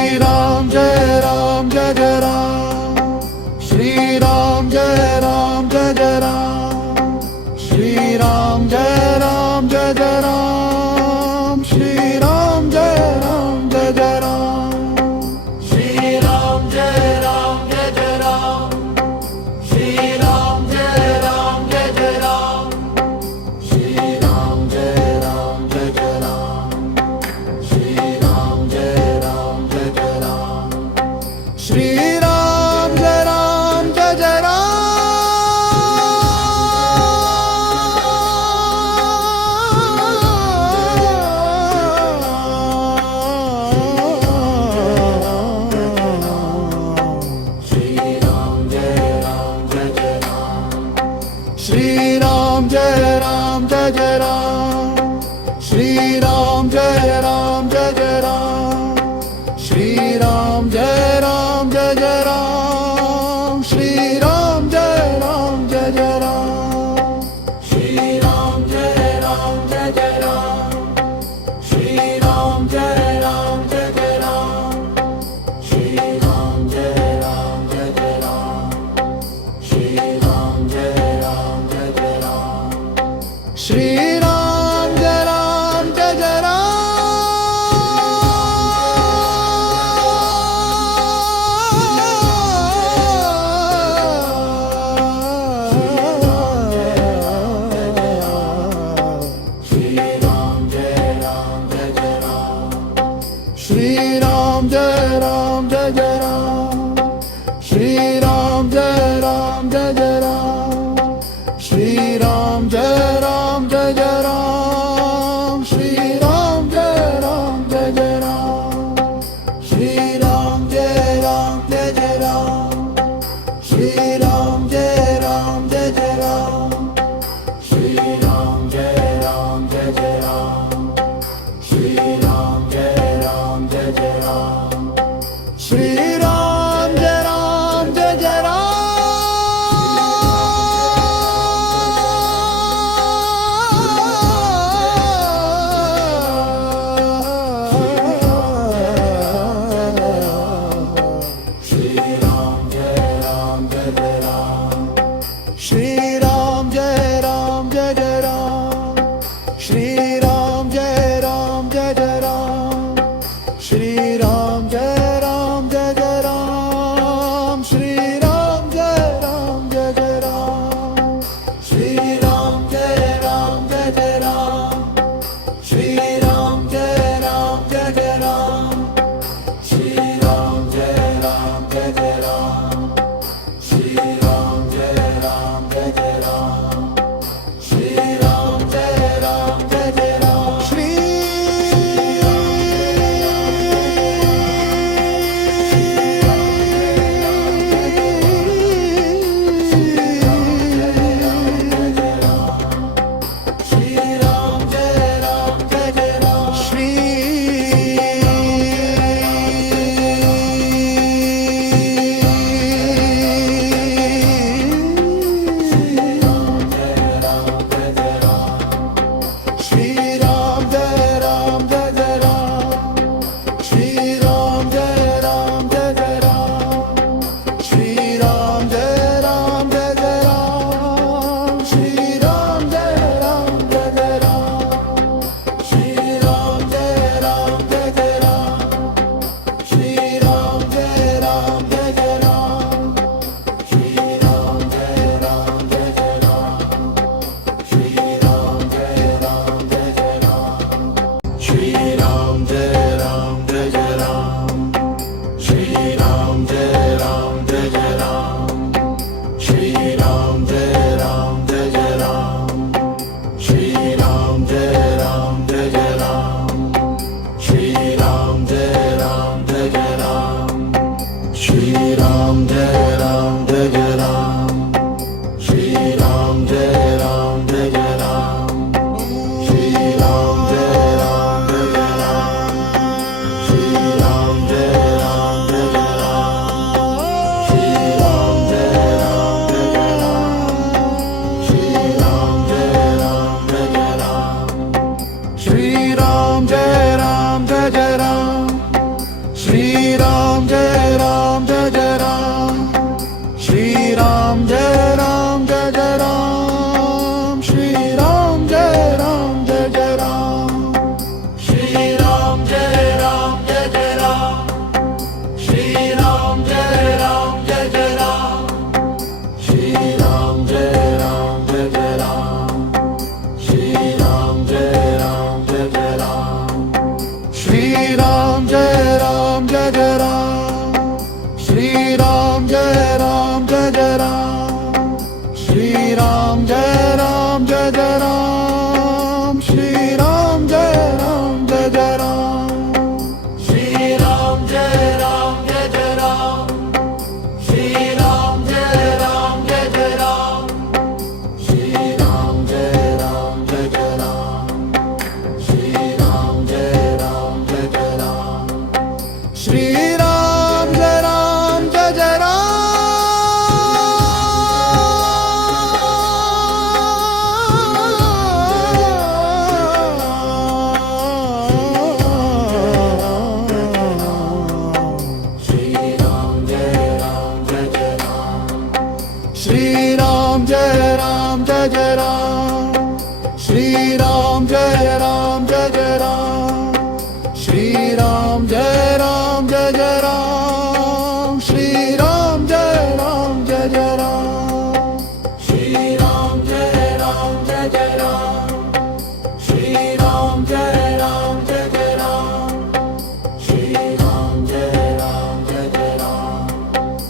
Shriram Jai Ram Jai Jai Ram Shriram Jai Ram Jai Jai Ram Shriram Jai Ram Jai Jai Ram Shriram Jai Ram Jai Jai Ram Shriram Jai Ram Jai Jai Ram Shriram Jai Ram Jai Jai Ram Shriram Jai Ram Jai Jai Ram Shriram Jai Ram Jai Jai Ram Shriram Jai Ram Jai Jai Shriram Jai Ram Jai Jai Ram Shriram Jai Ram Jai Jai Ram Shriram Jai Ram Jai Jai Ram Shriram Jai Ram Jai Jai Ram Shriram Jai Ram Jai Jai Ram Shriram Jai Ram Jai Jai Ram Shriram Jai Ram Jai Jai Ram Shriram Jai Ram Jai Jai Ram Shriram Jai Ram Jai Jai Ram Ram Jai Ram Jai Jai Ram Shri Ram Jai Ram Jai Jai Ram Shri Ram Jai Ram Jai Jai Ram Shri Ram Jai Ram Jai Jai Ram Shri Ram Jai Ram Jai Jai Ram Shri Ram Jai Ram Jai Jai Ram Shri Ram Jai Ram Jai Jai Ram Shri Ram Jai Ram Jai Jai Ram Shri Ram Jai Ram Jai Jai Ram Shri Ram Jai Ram Jai Jai Ram Shri Ram Jai Ram Jai Jai Ram Shri Ram Jai Ram Jai Jai Ram Shri Ram Jai Ram Jai Jai Ram Shri Ram Jai Ram Jai Jai Ram Shri Ram Jai Ram Jai Jai Ram Shri Ram Jai Ram Jai Jai Shri Ram Jai Ram Jai Jai Ram Shri Ram Jai Ram Jai Jai Ram Shri Ram Jai Ram Jai Jai Ram Shri Ram Jai Ram Jai Jai Ram Shri Ram Jai Ram Jai Jai Ram Shri Ram Jai Ram Jai Jai Ram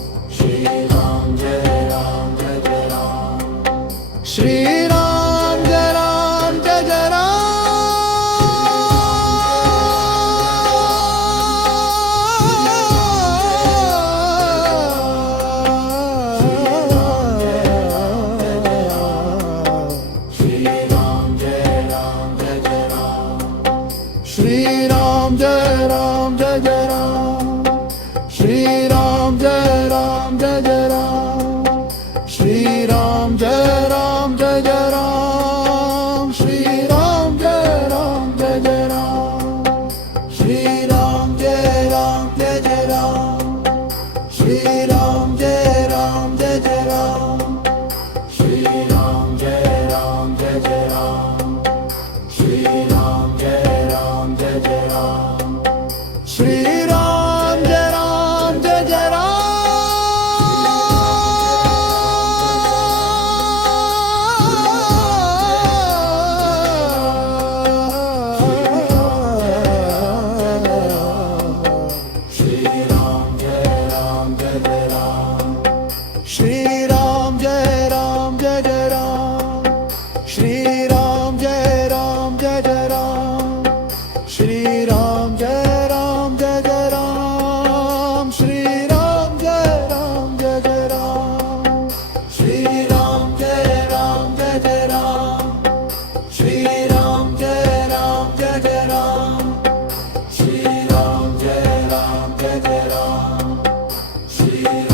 Shri Ram Jai Ram Jai Jai Ram Shri Ram Jai Ram Jai Jai Ram Shri Ram Jai Ram Jai Jai Shri Ram Jai Ram Jai Jai Ram Shri Ram Jai Ram Jai Jai Ram Shri Ram Jai Ram Jai Jai Ram Shri Ram Jai Ram Jai Jai Ram Shri Ram Jai Ram Jai Jai Ram Shri Ram Jai Ram Jai Jai Ram Shri Ram Jai Ram Jai Jai Ram Shri Ram Jai Ram Jai Jai Ram Shri Ram Jai Ram Jai Jai Shri Ram Jai Ram Jai Jai Ram Shri Ram Jai Ram Jai Jai Ram Shri Ram Jai Ram Jai Jai Ram Shri Ram Jai Ram Jai Jai Ram Shri Ram Jai Ram Jai Jai Ram Shri Ram Jai Ram Jai Jai Ram Shri Ram Jai Ram Jai Jai Ram Shri Ram Jai Ram Jai Jai Ram Shri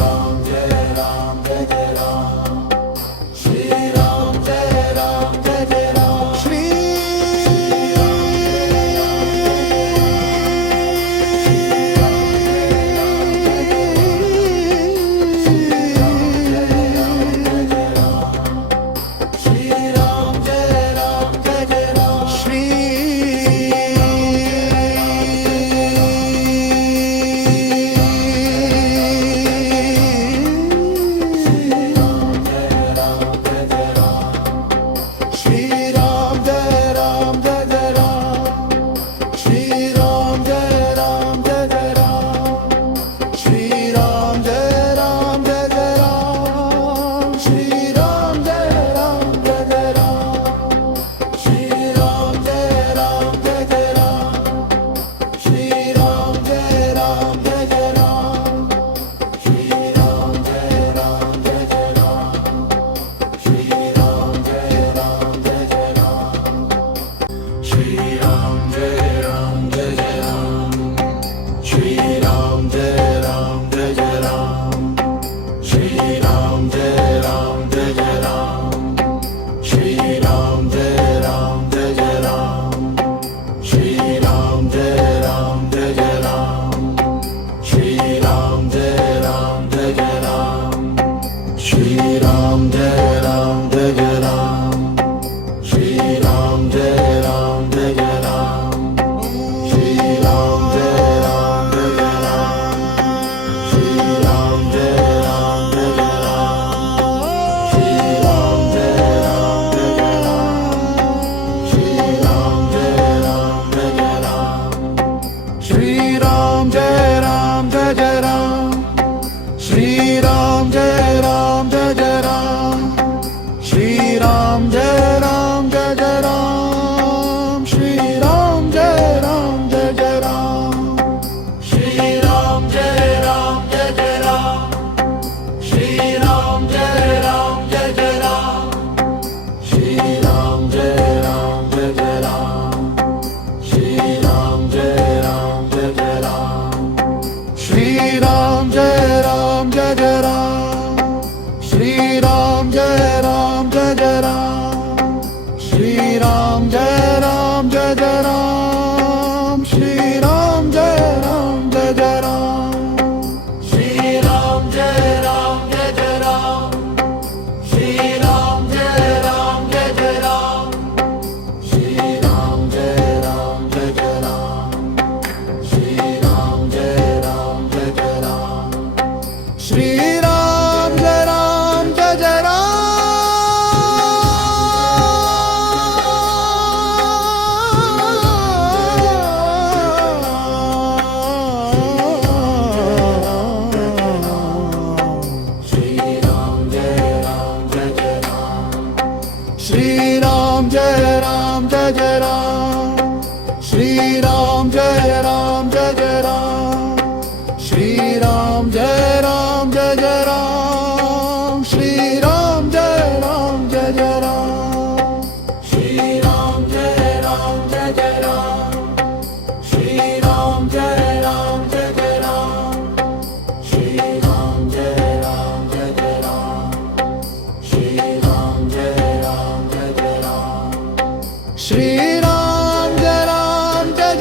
Ram Jai Ram Jai Jai Ram Shri Ram Jai Ram Jai Jai Ram Shri Ram Jai Ram Jai Jai Ram Shri Ram Jai Ram Jai Jai Ram Shri Ram Jai Ram Jai Jai Ram Shri Ram Jai Ram Jai Jai Ram Shri Ram Jai Ram Jai Jai Ram Shri Ram Jai Ram Jai Jai Ram Shri Ram Jai Ram Jai Jai Ram Shri Ram Jai Ram Jai Jai Ram Shri Ram Jai Ram Jai Jai Ram Shri Ram Jai Ram Jai Jai Ram Shri Ram Jai Ram Jai Jai Ram Shri Ram Jai Ram Jai Jai Ram Shri Ram Jai Ram Jai Jai Ram Shri Ram Jai Ram Jai Jai Ram Shri Ram Jai Ram Jai Jai Ram Shri Ram Jai Ram Jai Jai Ram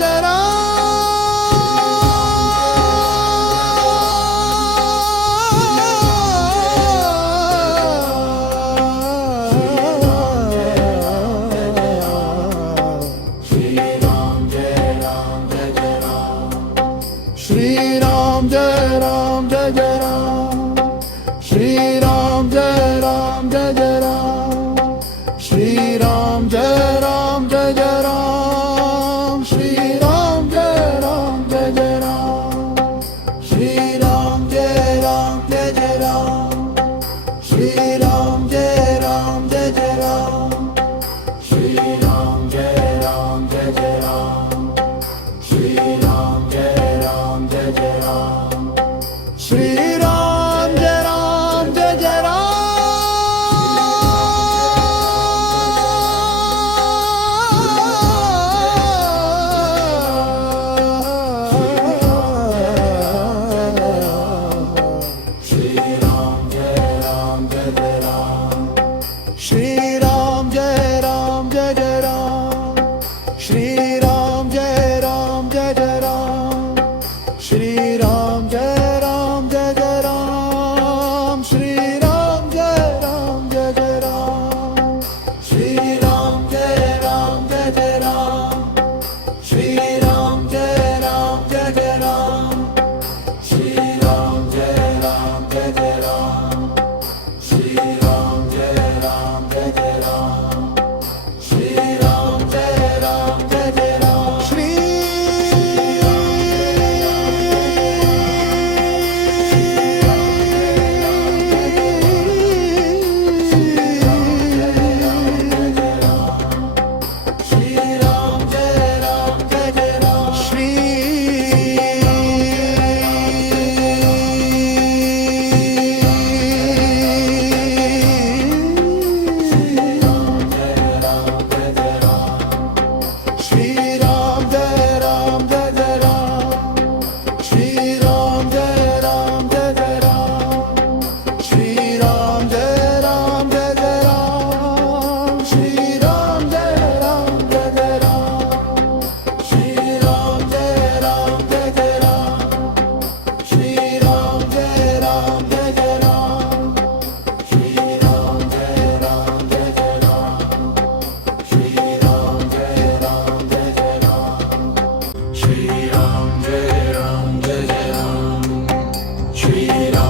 Shri Ram Jai Ram Jai Jai Shri Ram Jai Ram Jai Jai Ram Shri Ram Jai Ram Jai Jai Ram Shri Ram Jai Ram Jai Jai Ram Shri Ram Jai Ram Jai Jai Ram Shri Ram Jai Ram Jai Jai Ram Shri Ram Jai Ram Jai Jai Ram Shri Ram Jai Ram Jai Jai Ram Shri Ram Jai Ram Jai Jai Ram Shri Ram Jai Ram Jai Jai Ram Shri Ram Jai Ram Jai Jai Ram Shri Ram Jai Ram Jai Jai Ram Shri Ram Jai Ram Jai Jai Ram Shri Ram Jai Ram Jai Jai Ram Shri Ram Jai Ram Jai Jai Ram Shri Ram Jai Ram Jai Jai Ram Shri Ram Jai Ram Jai Jai Ram Shri Ram Jai Ram Jai Jai Ram Shri Ram Jai Ram Jai Jai Ram Shri Ram Jai Ram Jai Jai Ram Shri Shri Ram Jai Ram Jai Jai Ram Shri Ram Jai Ram Jai Jai Ram Shri Ram Jai Ram Jai Jai Ram Shri Ram Jai Ram Jai Jai Ram Shri Ram Jai Ram Jai Jai Ram Shri Ram Jai Ram Jai Jai Ram Shri Ram Jai Ram Jai Jai Ram Shri Ram Jai Ram Jai Jai Ram Shri Ram Jai Ram Jai Jai Ram Shri Ram Jai Ram Jai Jai Ram Shri Ram Jai Ram Jai Jai Ram Shri Ram